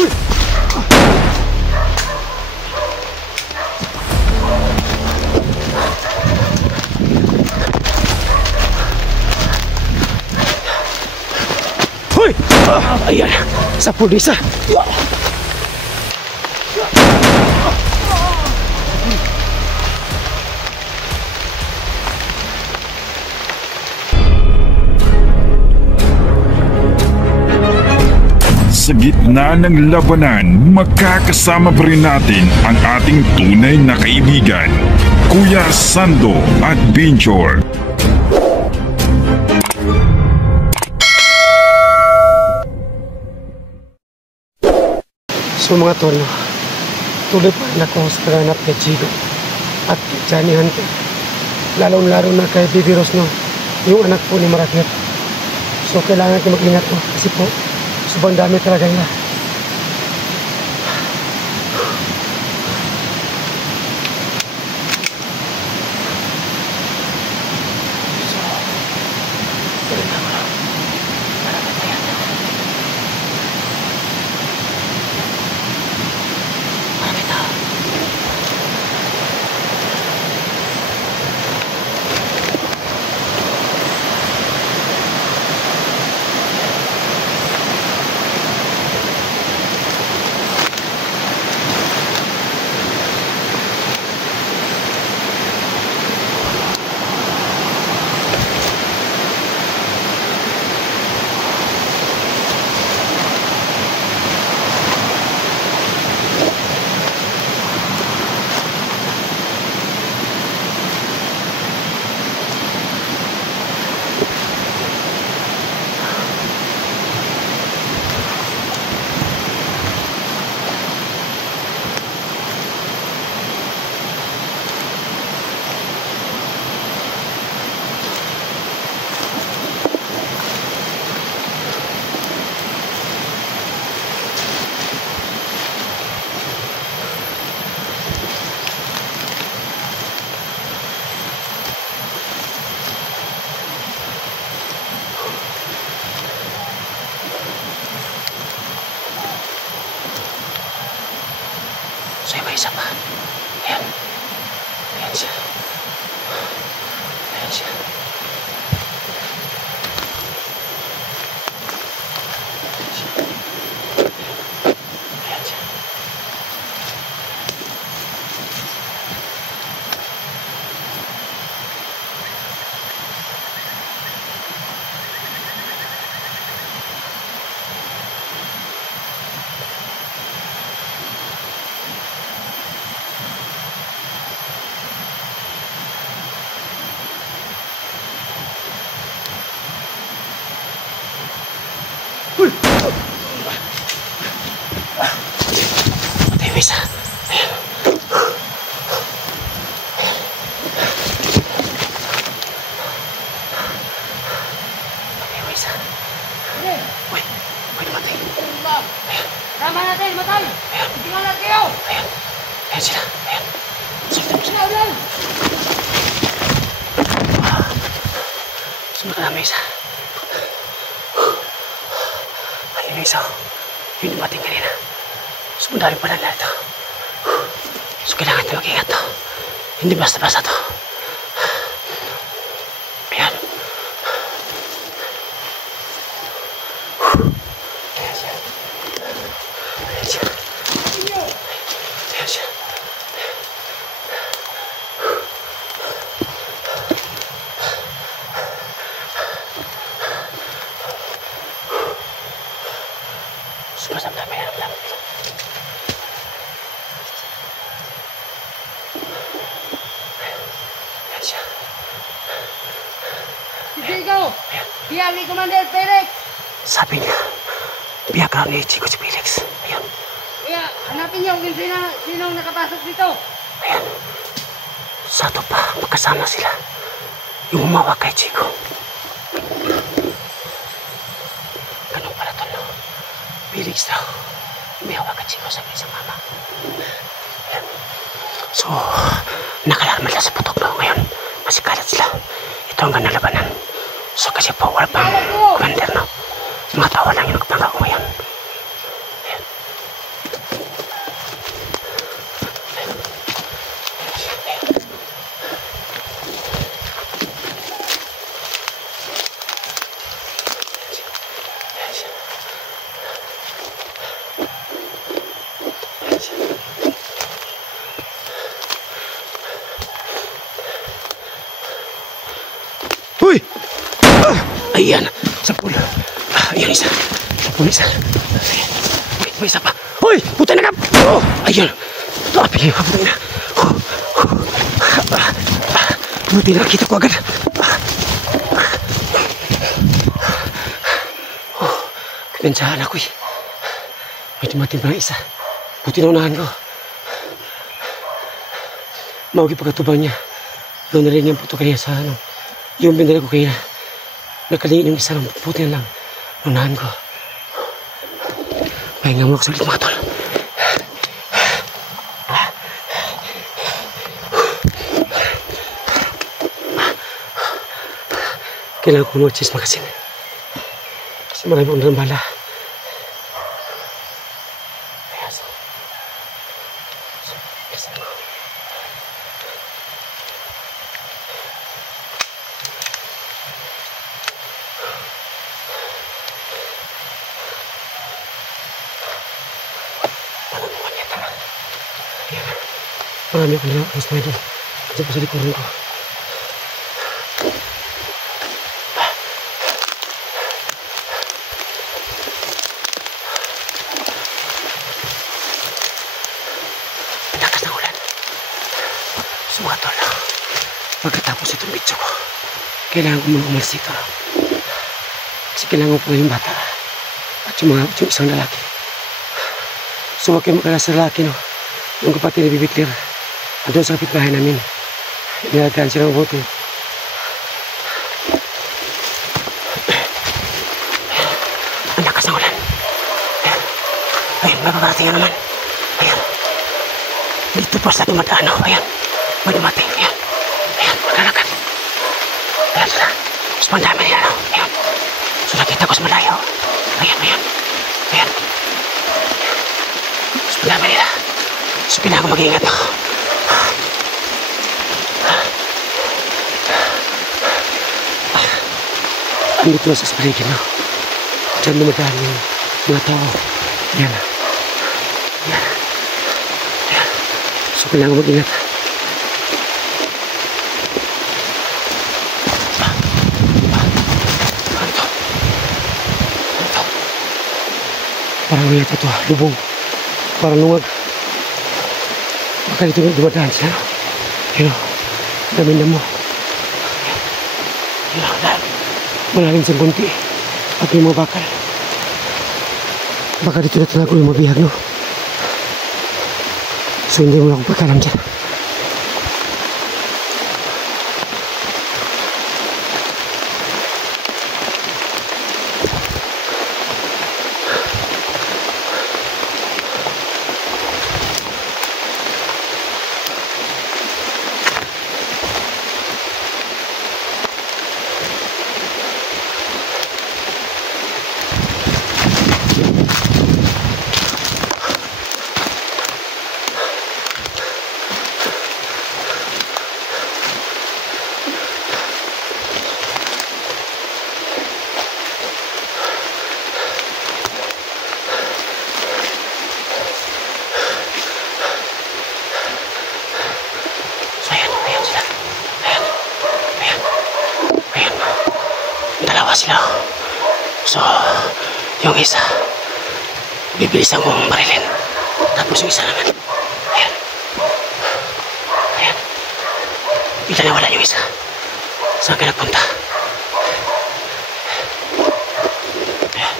Hoy! Ayan, sa pulisa. Sa gitna ng labanan, magkakasama pa rin natin ang ating tunay na kaibigan, Kuya Sando Adventure. So mga tol, tuloy pa rin ako sa paghanap kay Chico at kay Johnny Hunter. Lalo-laro na kay Bibi Rose, no? Yung anak po ni Maragnet. So kailangan ko mag-ingat po kasi po sobrang dami talaga nila. So may isa pa. Ayan. Ayan siya. Ayan siya. Ayan siya. Patay may isa. Ayan. Patay may isa. Uy, pwede matay. Ayan. Tama natin, matay! Ayan. Tingnan natin kayo! Ayan. Ayan sila. Ayan. Sultan mo sila. Ulan! Sunod ka na may isa. Ayun may isa. Yun yung mating kanina. So, madami pa lang lahat. So, kailangan natin mag-ingat to. Hindi basta-basta to. Ayan. Ayan siya. Ayan siya. Ayan siya. So, madami na lang. Ayan siya. Sige ikaw! Biyag ni Commander Felix! Sabi niya, biyak raw ni Chico si Felix. Ayun. Kaya hanapin niyo kung sinong nakapasok dito. Ayan. Sa ato pa, magkasama sila. Yung umawa kay Chico. Ganun pala to, no? Felix daw. Umawa kay Chico sa isang mama. Ayan. So, nakalarmal na sa putok, no? Ngayon, masikalat sila. Ito ang ganalabanan. So, kasi po, wala pang commander, no? Mga tawa lang yung nagpangako ngayon. Ayan. Ayan, sa pool. Ayan, isa. Sa pool, isa. May isa pa. Hoy! Puta na ka! Oh, ayan. Pigil ka, puta na. Buti na kita ko agad. Kumensahan ako eh. May dumating pa ng isa. Buti na unahan ko. Maugi pagkatubang niya. Doon na rin yung puto kanya sa ano. Yung binala ko kaya. Nakalingin yung isa ng puti na lang. Unahan ko. Pahinga mo ako saglit mga tol. Kailangan ko mag-chase magasin. Kasi marami akong dalang bala. Marami akong dalang gusto na doon. Diyan pa sa likuran ko. Pagkatapos itong video ko, kailangan ko muna umalis dito. Kasi kailangan ko yung bata at yung isang lalaki. So huwag kayo makalas sa lalaki, no? Yung kapatid ni Bibi Claire, andun sa kapitbahay namin. Inalagaan sila ng bote. Ang lakas ng ulan. Ayun, magkakarating na naman. Ayun. Dito pa sa dumadaan, no? Ayun, may dumating. Ayun. Magkalakan. Ayan sila. Mas mandami nila, no? Ayan. So nakita ko sa malayo. Ayan, ayan. Ayan. Mas mandami nila. So kailangan ko mag-iingat ako. Andito na sa paligid, no? Diyan dumadaan yung mga tao. Ayan. Ayan. Ayan. So kailangan ko mag-iingat. Parang may ito, lubong. Parang lungag. Baka dito dumadaan sila. Pero, dami na mo. Malalim sa kunti. At yung mga bakal. Baka dito na talaga yung mabihag, no? So, hindi mo na akong pagkalam dyan. Sila. So, yung isa, bibilisan kong marilin. Tapos yung isa naman, ayan. Ayan. Bigla na wala yung isa. Saan ka nagpunta? Ayan.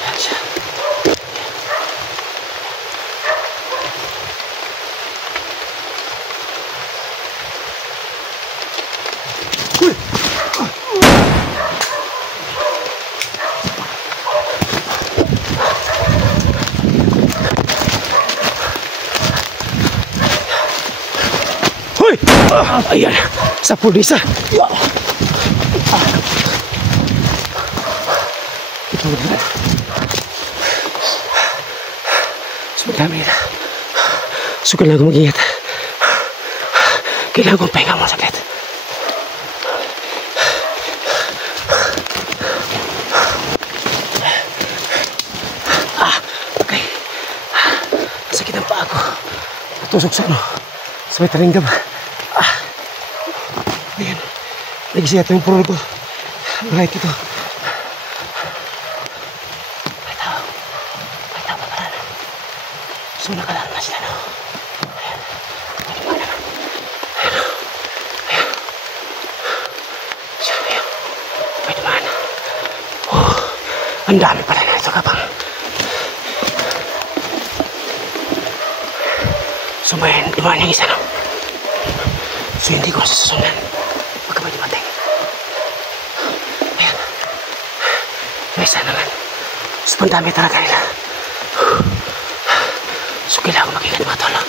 Ayan siya. Ayan, sa pulisa. Ito na. So, dami na. So, kailangan ko mag-ingat. Kailangan kong pahinga mo saglit. Okay. Sakit ang paa ko. Natusok sa ano. sa may taringgam. Ayan. Nagising ito yung puro ko. Right ito. May tao pa pala. So nakalaan na sila, no? Ayan. Pwede mo naman. Ayan. Ayan. So, ayan. Pwede mo na. Ang dami pala na ito kapang. So may dumaan yung isa, no? So hindi ko sasusundan pagka may dumating. Ayan. May isa naman. So pandami talaga nila. So kailangan ko mag-ingat mga tolo.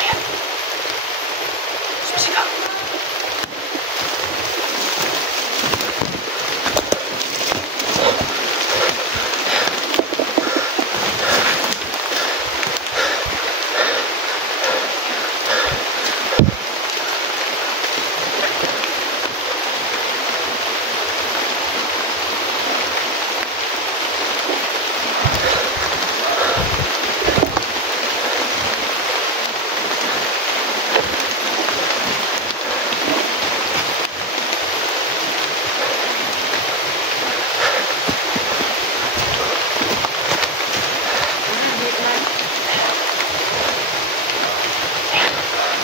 Ayan. Sumisigaw.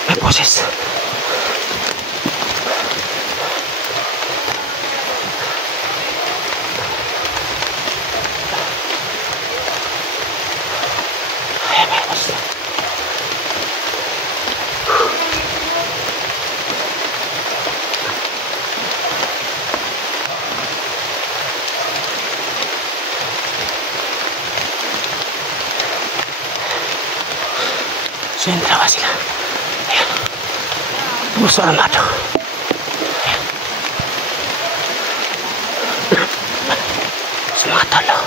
May boses. Ayan, may boses. So, yung dalawa sila. Ayan. Puso armado. Ayan. So, mga tolo,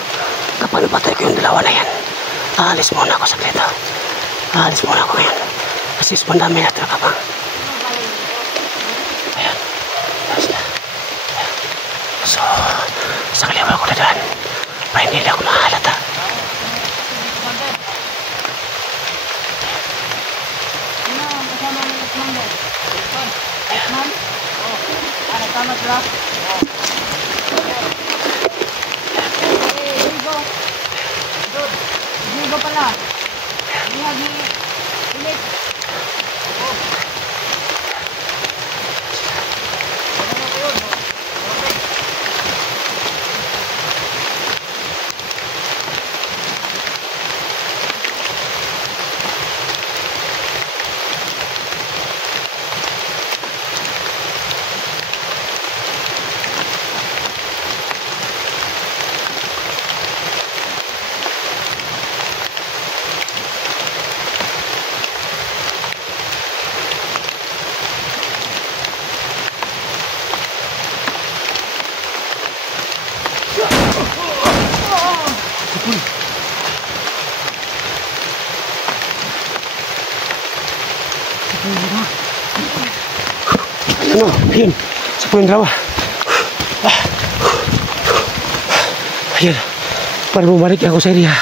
kapag napatay ko yung dalawa na yan, aalis muna ako saglit. Aalis muna ako ngayon. Kasi pandami na talaga kapang. Ayan. Ayan sila. Ayan. So, sa kaliwa ko na daan, para hindi nila ako mahalata. Tama sila. Digo pala. Lagi ulit. Ano? Ayun. Sa puwing rawa. Ayun. Para bumalik ako sa area.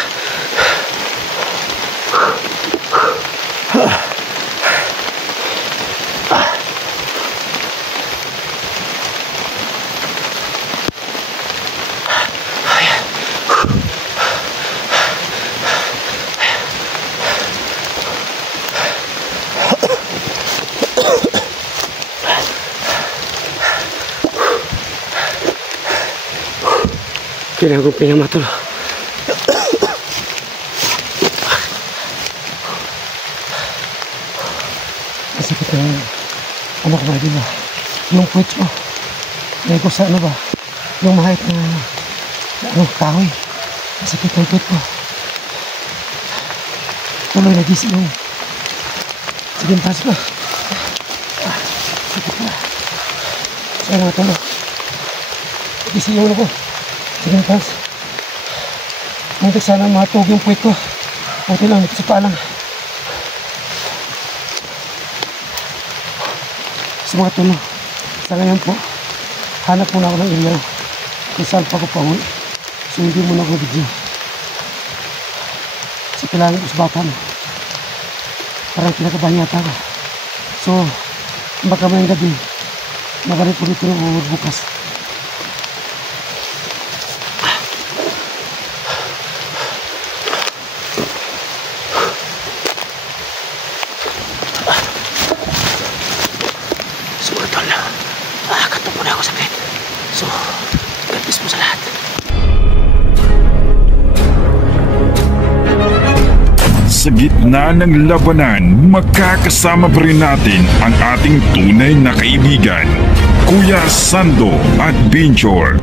Kailangan kong pinamatulo. Masakit na ano ko ba din ba? Yung puwit ko. Dahil ko sa ano ba? Yung mahit na ano, kahoy. Masakit yung puwit ko. Tuloy nagising yung sige, pas ko. Sakit na. Sana matulog. Nagising yung ano ko. Sige, pas. Muntik sana matug yung puwit ko. Buti lang, dito sa palang. Sa mga tulo. Sa ngayon po, hanap muna ako ng area kung saan pa ko pauwi. So hindi muna ako video. kailangan usbatan. Parang kinakabahan yata ako. So, baka may gabi, mabalik ko dito ng bukas. So, mga tol, katumpo na ako sa bed. So, God bless mo sa lahat. Sa gitna ng labanan, magkakasama pa rin natin ang ating tunay na kaibigan, Kuya Sando at Binchor.